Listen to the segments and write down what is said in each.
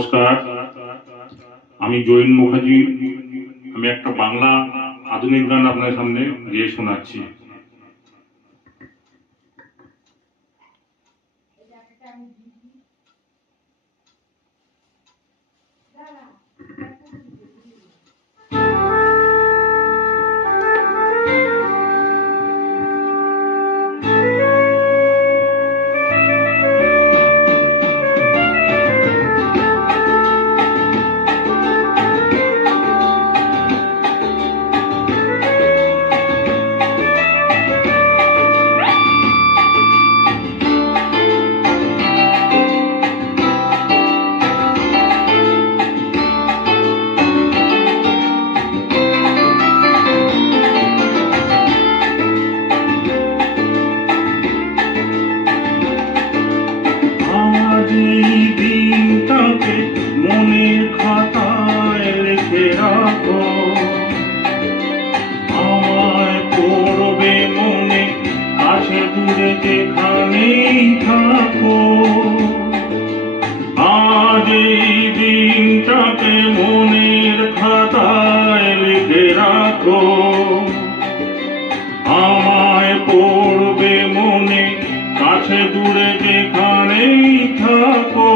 নমস্কার, আমি জৈন মুখার্জি। আমি একটা বাংলা আধুনিক গান আপনার সামনে গিয়ে শোনাচ্ছি। মনের খাতায় লিখে রাখো, আমায় পড়বে মনে, কাছে দূরে যেখানেই থাকো। আজ এই দিনটাকে মনের খাতায় লিখে রাখো, আমায় পড়বে মনে, কাছে দূরে যেখানেই থাকো।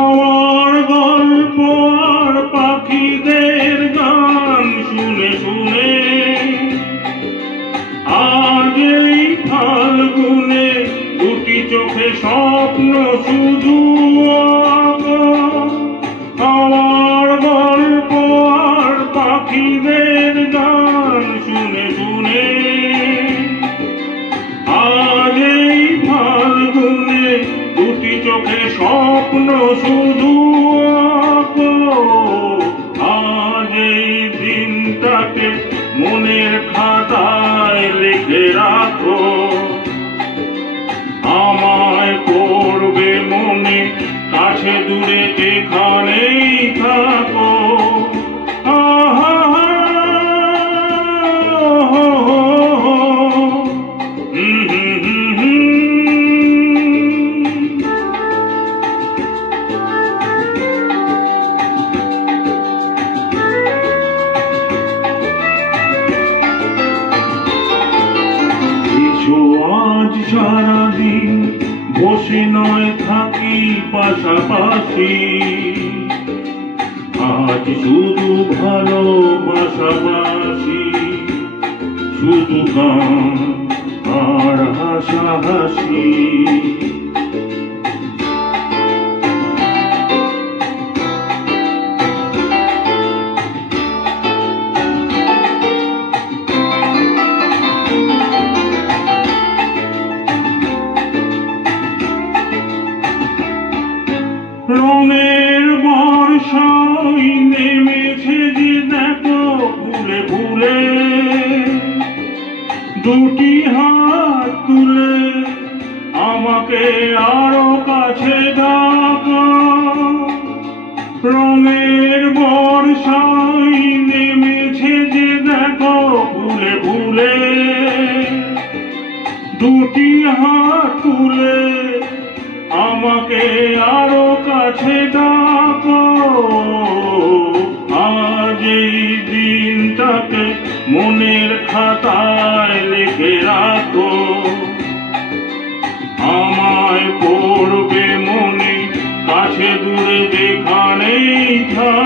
আমার গল্প আর পাখিদের গান শুনে শুনে আজ এই ফাল্গুনে দুটি চোখে স্বপ্ন শুধু আমার গল্প আর পাখিদের গান শুনে শুনে আজ এই ফাল্গুনে দুটি চোখে স্বপ্ন শুধু আজ এই দিনটাকে মনের খাতায় লিখে রাখো, আমায় পড়বে মনে, কাছে দূরে যেখানেই থাকো। আজ সারাদিন বসে নয় থাকি পাশাপাশি, আজ শুধু ভালোবাসাবাসি, শুধু গান আর হাসাহাসি। রঙের বর্ষায় নেমেছে যে দেখো ভুলে ভুলে, দুটি হাত তুলে আমাকে আরো কাছে ডাকো। রঙের বর্ষায় নেমেছে যে দেখো ভুলে ভুলে, দুটি হাত তুলে আমাকে আরো কাছে ডাকো। আজ এই দিনটাকে মনের খাতায় লিখে রাখো, আমায় পড়বে মনে, কাছে দূরে যেখানেই থাকো।